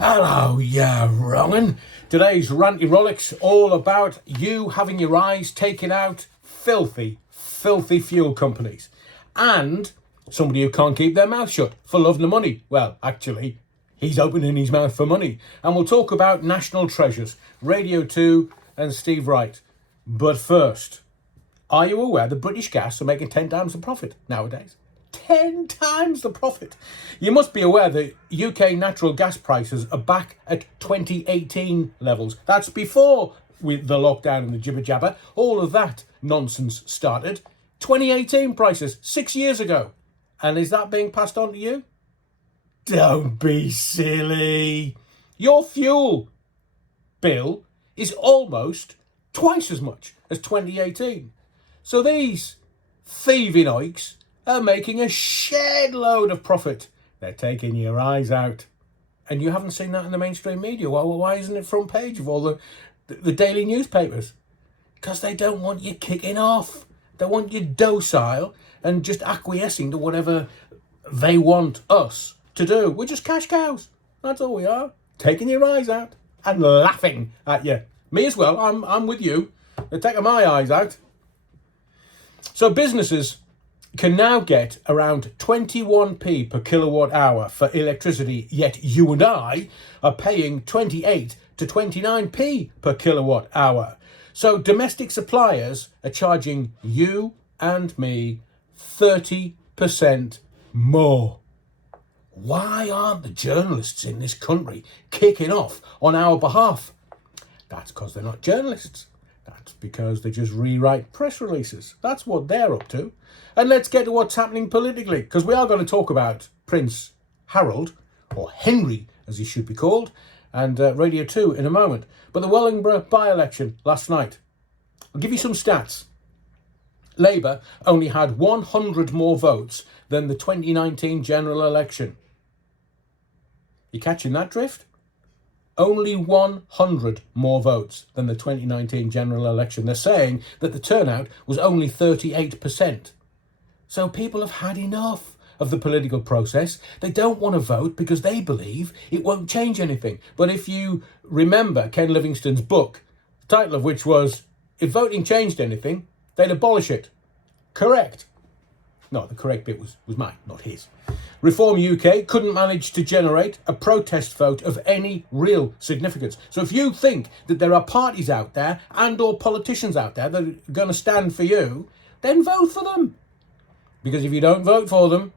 Hello, yeah, wrong'un. Today's Ranty Rolex all about you having your eyes taken out filthy fuel companies. And somebody who can't keep their mouth shut for love nor money. Well, actually, he's opening his mouth for money. And we'll talk about national treasures, Radio 2 and Steve Wright. But first, are you aware that British Gas are making 10 times the profit nowadays? 10 times the profit. You must be aware that UK natural gas prices are back at 2018 levels. That's before the lockdown and the jibber jabber. All of that nonsense started. 2018 prices, 6 years ago. And is that being passed on to you? Don't be silly. Your fuel bill is almost twice as much as 2018. So these thieving oiks are making a shed load of profit. They're taking your eyes out. And you haven't seen that in the mainstream media. Well, why isn't it front page of all the daily newspapers? Because they don't want you kicking off. They want you docile and just acquiescing to whatever they want us to do. We're just cash cows. That's all we are. Taking your eyes out and laughing at you. Me as well. I'm with you. They're taking my eyes out. So businesses can now get around 21p per kilowatt hour for electricity, yet you and I are paying 28 to 29p per kilowatt hour. So domestic suppliers are charging you and me 30% more. Why aren't the journalists in this country kicking off on our behalf? That's because they're not journalists. That's because they just rewrite press releases. That's what they're up to. And let's get to what's happening politically, because we are going to talk about Prince Harold, or Henry as he should be called, and Radio 2 in a moment. But the Wellingborough by-election last night. I'll give you some stats. Labour only had 100 more votes than the 2019 general election. You catching that drift? Only 100 more votes than the 2019 general election. They're saying that the turnout was only 38%. So people have had enough of the political process. They don't want to vote because they believe it won't change anything. But if you remember Ken Livingstone's book, the title of which was, If Voting Changed Anything, They'd Abolish It. Correct. No, the correct bit was mine, not his. Reform UK couldn't manage to generate a protest vote of any real significance. So if you think that there are parties out there and or politicians out there that are going to stand for you, then vote for them. Because if you don't vote for them,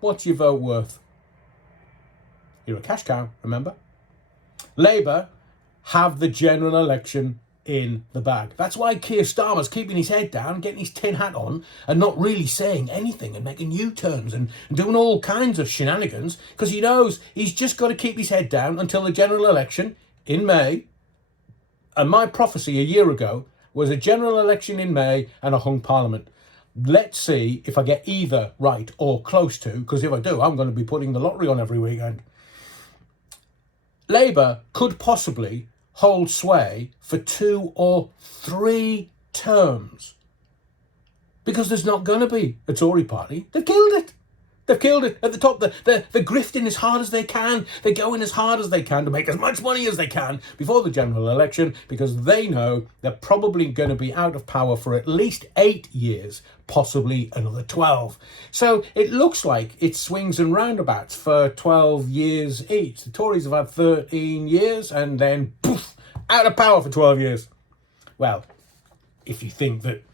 what's your vote worth? You're a cash cow, remember? Labour have the general election in the bag. That's why Keir Starmer's keeping his head down, getting his tin hat on and not really saying anything and making U-turns and doing all kinds of shenanigans, because he knows he's just got to keep his head down until the general election in May. And my prophecy a year ago was a general election in May and a hung parliament. Let's see if I get either right or close to, because if I do, I'm going to be putting the lottery on every weekend. Labour could possibly hold sway for 2 or 3 terms, because there's not going to be a Tory party. They've killed it. They've killed it at the top. They're grifting as hard as they can. They're going as hard as they can to make as much money as they can before the general election, because they know they're probably going to be out of power for at least 8 years, possibly another 12. So it looks like it swings and roundabouts for 12 years each. The Tories have had 13 years and then poof, out of power for 12 years. Well, if you think that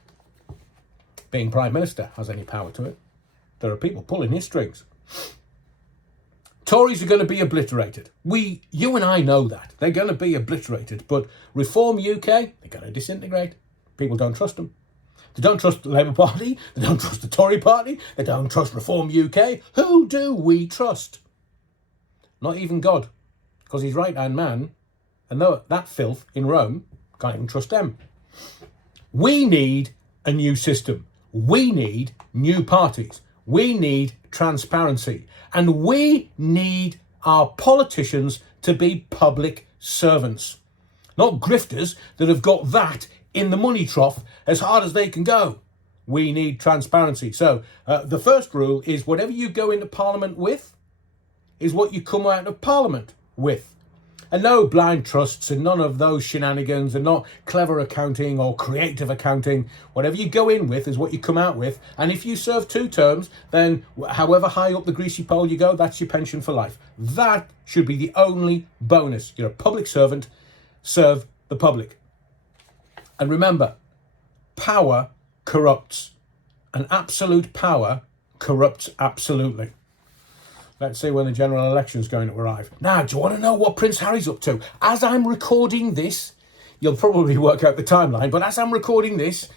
being Prime Minister has any power to it, there are people pulling his strings. Tories are going to be obliterated. You and I know that. They're going to be obliterated. But Reform UK, they're going to disintegrate. People don't trust them. They don't trust the Labour Party. They don't trust the Tory Party. They don't trust Reform UK. Who do we trust? Not even God. Because he's right-hand man. And that filth in Rome, can't even trust them. We need a new system. We need new parties. We need transparency, and we need our politicians to be public servants, not grifters that have got that in the money trough as hard as they can go. We need transparency. So the first rule is whatever you go into Parliament with is what you come out of Parliament with. And no blind trusts and none of those shenanigans, and not clever accounting or creative accounting. Whatever you go in with is what you come out with. And if you serve 2 terms, then however high up the greasy pole you go, that's your pension for life. That should be the only bonus. You're a public servant, serve the public. And remember, power corrupts. And absolute power corrupts absolutely. Let's see when the general election is going to arrive. Now, do you want to know what Prince Harry's up to? As I'm recording this, you'll probably work out the timeline, but as I'm recording this,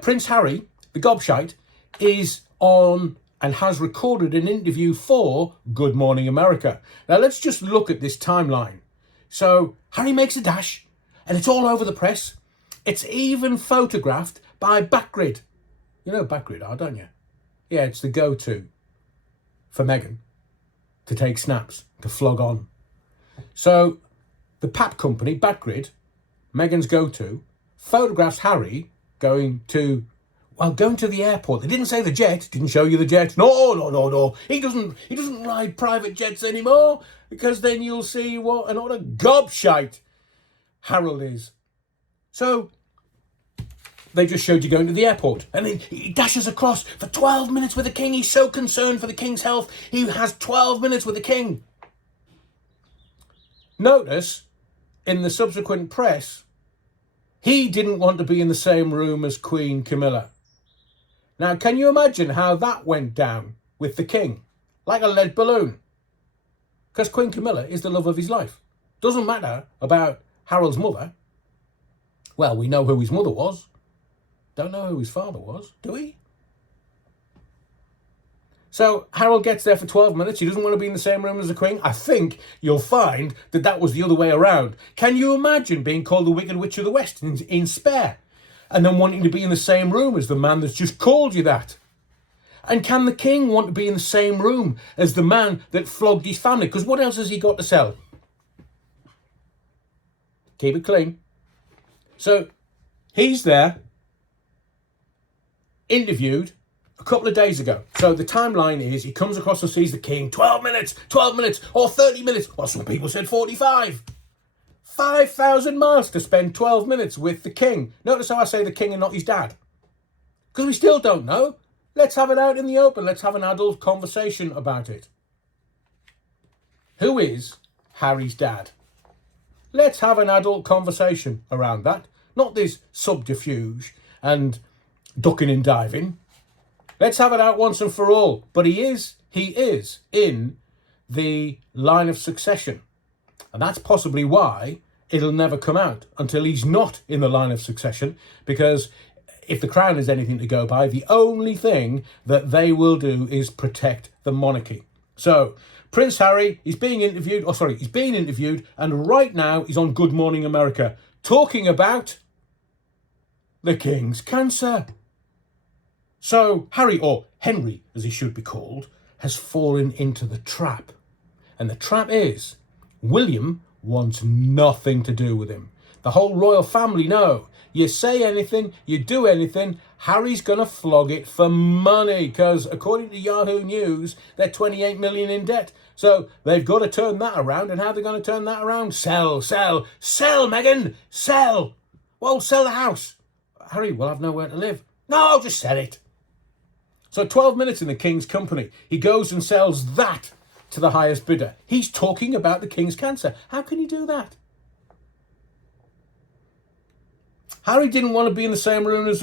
Prince Harry, the gobshite, is on and has recorded an interview for Good Morning America. Now, let's just look at this timeline. So, Harry makes a dash, and it's all over the press. It's even photographed by Backgrid. You know Backgrid are, don't you? Yeah, it's the go-to for Meghan to take snaps, to flog on. So the PAP company, Backgrid, Meghan's go-to, photographs Harry going to the airport. They didn't say the jet, didn't show you the jet. No. He doesn't ride private jets anymore, because then you'll see what an utter gobshite Harold is. So they just showed you going to the airport, and then he dashes across for 12 minutes with the king. He's so concerned for the king's health. He has 12 minutes with the king. Notice, in the subsequent press, he didn't want to be in the same room as Queen Camilla. Now, can you imagine how that went down with the king? Like a lead balloon. Because Queen Camilla is the love of his life. Doesn't matter about Harold's mother. Well, we know who his mother was. Don't know who his father was, do we? So Harold gets there for 12 minutes. He doesn't want to be in the same room as the Queen. I think you'll find that was the other way around. Can you imagine being called the Wicked Witch of the West in Spare, and then wanting to be in the same room as the man that's just called you that? And can the king want to be in the same room as the man that flogged his family? Because what else has he got to sell? Keep it clean. So he's there, interviewed a couple of days ago. So the timeline is he comes across and sees the king, 12 minutes, or 30 minutes. Well, some people said 45. 5,000 miles to spend 12 minutes with the king. Notice how I say the king and not his dad. Because we still don't know. Let's have it out in the open. Let's have an adult conversation about it. Who is Harry's dad? Let's have an adult conversation around that. Not this subterfuge and ducking and diving. Let's have it out once and for all. But he is in the line of succession. And that's possibly why it'll never come out until he's not in the line of succession. Because if the crown is anything to go by, the only thing that they will do is protect the monarchy. So Prince Harry, he's being interviewed, and right now he's on Good Morning America talking about the king's cancer. So Harry, or Henry as he should be called, has fallen into the trap. And the trap is William wants nothing to do with him. The whole royal family know. You say anything, you do anything, Harry's going to flog it for money. Because according to Yahoo News, they're 28 million in debt. So they've got to turn that around. And how are they going to turn that around? Sell, Meghan, sell. Well, sell the house. Harry will have nowhere to live. No, just sell it. So 12 minutes in the king's company, he goes and sells that to the highest bidder. He's talking about the king's cancer. How can he do that? Harry didn't want to be in the same room as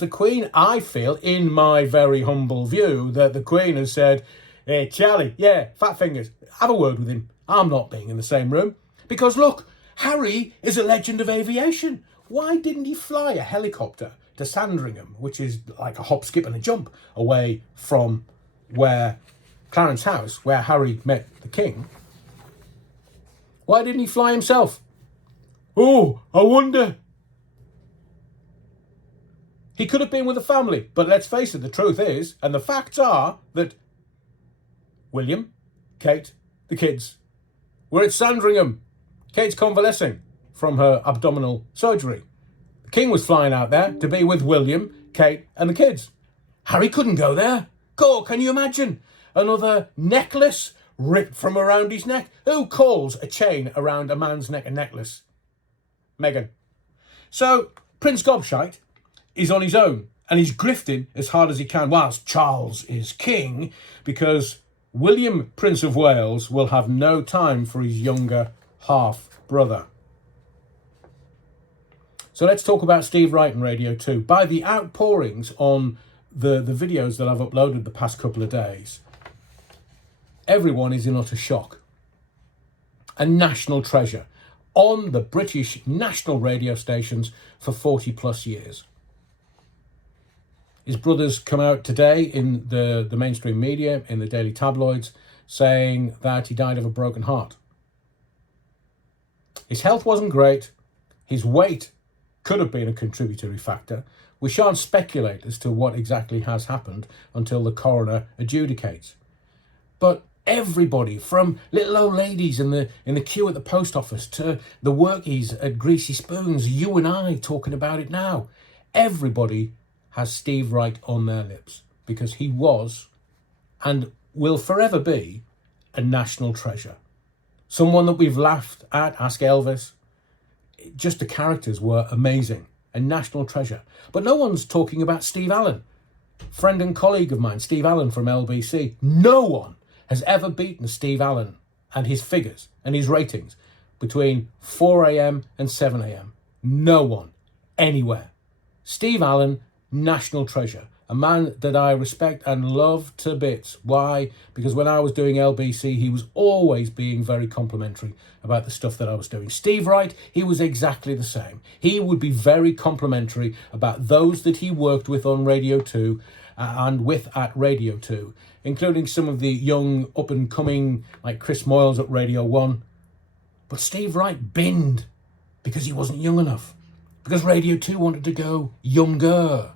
the Queen. I feel, in my very humble view, that the Queen has said, hey, Charlie, yeah, fat fingers, have a word with him. I'm not being in the same room. Because look, Harry is a legend of aviation. Why didn't he fly a helicopter to Sandringham, which is like a hop, skip and a jump away from where Clarence House, where Harry met the king? Why didn't he fly himself? Oh, I wonder. He could have been with the family, but let's face it, the truth is, and the facts are, that William, Kate, the kids were at Sandringham. Kate's convalescing from her abdominal surgery. The king was flying out there to be with William, Kate and the kids. Harry couldn't go there. God, can you imagine? Another necklace ripped from around his neck. Who calls a chain around a man's neck a necklace? Meghan. So Prince Gobshite is on his own and he's grifting as hard as he can whilst Charles is king, because William, Prince of Wales, will have no time for his younger half-brother. So let's talk about Steve Wright and Radio 2. By the outpourings on the videos that I've uploaded the past couple of days, everyone is in utter shock. A national treasure on the British national radio stations for 40 plus years. His brothers come out today in the mainstream media, in the daily tabloids, saying that he died of a broken heart. His health wasn't great. His weight could have been a contributory factor. We shan't speculate as to what exactly has happened until the coroner adjudicates. But everybody, from little old ladies in the queue at the post office to the workies at Greasy Spoons, you and I talking about it now, everybody has Steve Wright on their lips, because he was and will forever be a national treasure. Someone that we've laughed at, ask Elvis. Just the characters were amazing. A national treasure. But no one's talking about Steve Allen. Friend and colleague of mine, Steve Allen from LBC. No one has ever beaten Steve Allen and his figures and his ratings between 4 a.m. and 7 a.m. No one, anywhere. Steve Allen, national treasure. A man that I respect and love to bits. Why? Because when I was doing LBC, he was always being very complimentary about the stuff that I was doing. Steve Wright, he was exactly the same. He would be very complimentary about those that he worked with on Radio 2 and with at Radio 2, including some of the young up-and-coming like Chris Moyles at Radio 1. But Steve Wright binned because he wasn't young enough, because Radio 2 wanted to go younger.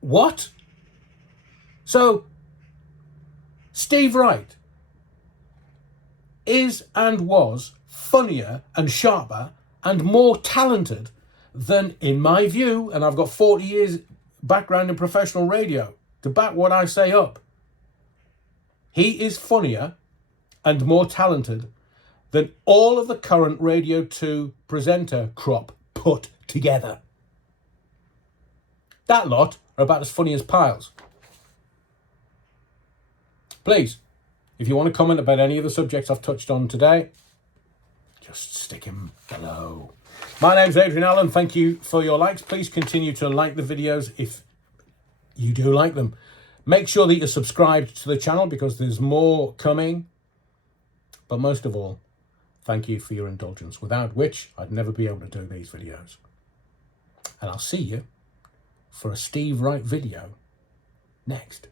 What? So, Steve Wright is and was funnier and sharper and more talented than, in my view, and I've got 40 years background in professional radio to back what I say up. He is funnier and more talented than all of the current Radio 2 presenter crop put together. That lot are about as funny as piles. Please, if you want to comment about any of the subjects I've touched on today, just stick them below. My name's Adrian Allen. Thank you for your likes. Please continue to like the videos if you do like them. Make sure that you're subscribed to the channel because there's more coming. But most of all, thank you for your indulgence, without which I'd never be able to do these videos. And I'll see you for a Steve Wright video next.